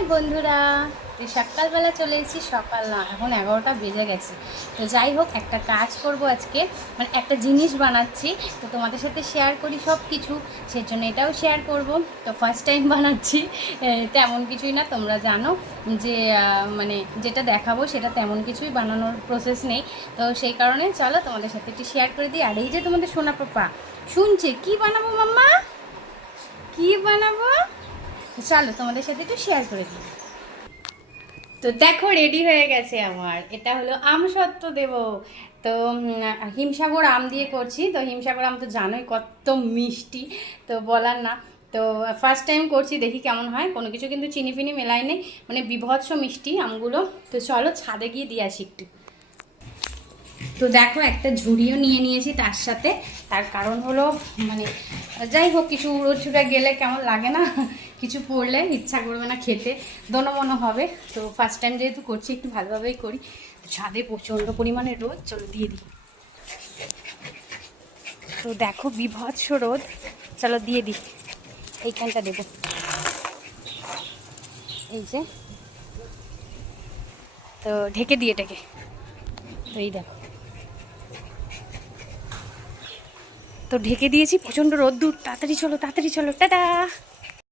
High বন্ধুরা, তো সকালবেলা চলে এসেছি। সকাল না, এখন 11টা বেজে গেছে। তো যাই হোক, একটা কাজ করব আজকে, মানে একটা জিনিস বানাচ্ছি। তো তোমাদের সাথে শেয়ার করি সব কিছু, সেজন্য এটাও শেয়ার করব। তো ফার্স্ট টাইম বানাচ্ছি, তেমন কিছুই না। তোমরা জানো যে মানে যেটা দেখাবো সেটা তেমন কিছুই বানানোর প্রসেস নেই। তো সেই কারণে চলো তোমাদের সাথে একটু শেয়ার করে দিই। আর এই যে তোমাদের সোনা পাপা শুনছে, কি বানাবো মাম্মা, কি বানাবো, চলো তোমাদের সাথে একটু শেয়ার করে দিই। তো দেখো, রেডি হয়ে গেছে আমার। এটা হলো আমসত্ত্ব দেব। তো হিমসাগর আম দিয়ে করছি। তো হিমসাগর আম তো জানোই কত মিষ্টি, তো বলার না। তো ফার্স্ট টাইম করছি, দেখি কেমন হয়। কোনো কিছু কিন্তু চিনি ফিনি মেলাই নেই, মানে বিভৎস মিষ্টি আমগুলো। তো চলো ছাদে গিয়ে দিয়ে আসি একটু। তো দেখো, একটা ঝুড়িও নিয়ে নিয়েছি তার সাথে। তার কারণ হলো মানে যাই হোক, কিছু উড়ো ছুটে গেলে কেমন লাগে না, কিছু পড়লে ইচ্ছা করবে না খেতে, দোনো হবে। তো ফার্স্ট টাইম যেহেতু করছি, একটু ভালোভাবেই করি। ছাদে প্রচণ্ড পরিমাণে রোদ, চলো দিয়ে দিই। তো দেখো বিভৎস রোদ, চলো দিয়ে দিই। এইখানটা দেবো, এই যে। তো ঢেকে দিয়ে এটাকে, তো এই দেখো, তো ঢেকে দিয়েছি। প্রচণ্ড রোদ্দুর, তাড়াতাড়ি চলো তাড়াতাড়ি চলো, টাটা।